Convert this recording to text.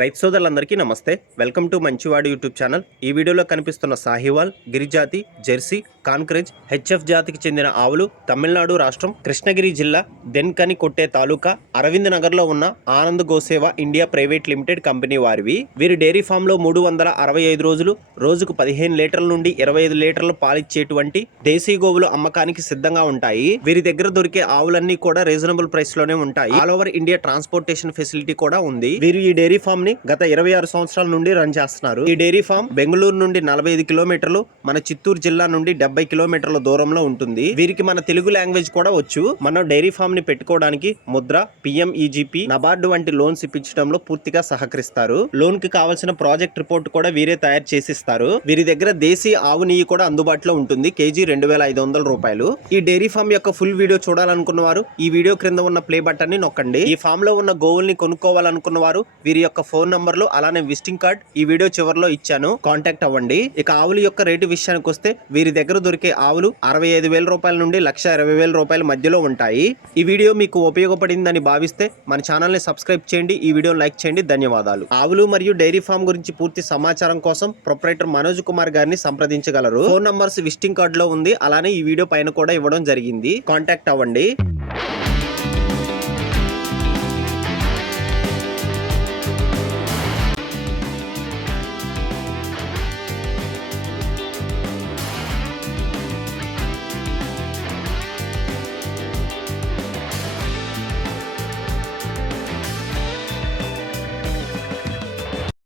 రైతు సోదరులందరికీ నమస్తే. వెల్కమ్ టు మంచివాడు యూట్యూబ్ ఛానల్. ఈ వీడియోలో కనిపిస్తున్న సాహివాల్ గిరిజాతి జెర్సీ కాన్క్రెజ్ హెచ్ఎఫ్ జాతికి చెందిన ఆవులు తమిళనాడు రాష్ట్రం కృష్ణగిరి జిల్లా దెన్కని కొట్టే తాలూకా అరవింద్ నగర్లో ఉన్న ఆనంద్ గోసేవ ఇండియా ప్రైవేట్ లిమిటెడ్ కంపెనీ వారివి. వీరి డైరీ ఫామ్లో మూడు వందల అరవై ఐదు రోజులు రోజుకు పదిహేను లీటర్ల నుండి ఇరవై ఐదు లీటర్లు పాలిచ్చేటువంటి దేశీ గోవులు అమ్మకానికి సిద్ధంగా ఉంటాయి. వీరి దగ్గర దొరికే ఆవులన్నీ కూడా రీజనబుల్ ప్రైస్లోనే ఉంటాయి. All over India transportation facility కూడా ఉంది. వీరు ఈ డైరీ ఫామ్ ని గత ఇరవై ఆరు సంవత్సరాల నుండి రన్ చేస్తున్నారు. ఈ డైరీ ఫామ్ బెంగళూరు నుండి నలభై ఐదు కిలోమీటర్లు మన చిత్తూరు జిల్లా నుండి డెబ్బై కిలోమీటర్ల దూరంలో ఉంటుంది. వీరికి మన తెలుగు లాంగ్వేజ్ కూడా వచ్చు. మనం డైరీ ఫామ్ని పెట్టుకోవడానికి ముద్ర పిఎంఈజిపి నబార్డు వంటి లోన్స్ ఇప్పించడంలో పూర్తిగా సహకరిస్తారు. లోన్కి కావాల్సిన ప్రాజెక్ట్ రిపోర్ట్ కూడా వీరే తయారు చేసిస్తారు. వీరి దగ్గర దేశీ ఆవు నెయ్యి కూడా అందుబాటులో ఉంటుంది. కేజీ రెండు వేల ఐదు వందల రూపాయలు. ఈ డైరీ ఫామ్ యొక్క ఫుల్ వీడియో చూడాలనుకున్న వారు ఈ వీడియో క్రింద ఉన్న ప్లే బటన్ని నొక్కండి. ఈ ఫామ్లో ఉన్న గోవుల్ని కొనుక్కోవాలనుకున్న వారు వీరి యొక్క ఫోన్ నంబర్లు అలానే విజిటింగ్ కార్డ్ ఈ వీడియో చివరిలో ఇచ్చాను. కాంటాక్ట్ అవ్వండి. ఇక ఆవుల యొక్క రేటు విషయానికి వస్తే వీరి దగ్గర దొరికే ఆవులు అరవై ఐదు వేల రూపాయల నుండి లక్ష ఇరవై వేల రూపాయల మధ్యలో ఉంటాయి. ఈ వీడియో మీకు ఉపయోగపడిందని భావిస్తే మన ఛానల్ని సబ్స్క్రైబ్ చేయండి. ఈ వీడియో లైక్ చేయండి. ధన్యవాదాలు. ఆవులు మరియు డైరీ ఫామ్ గురించి పూర్తి సమాచారం కోసం ప్రొపరేటర్ మనోజ్ కుమార్ గారిని సంప్రదించగలరు. ఫోన్ నంబర్స్ విజిటింగ్ కార్డ్లో ఉంది. అలానే ఈ వీడియో పైన కూడా ఇవ్వడం జరిగింది. కాంటాక్ట్ అవ్వండి.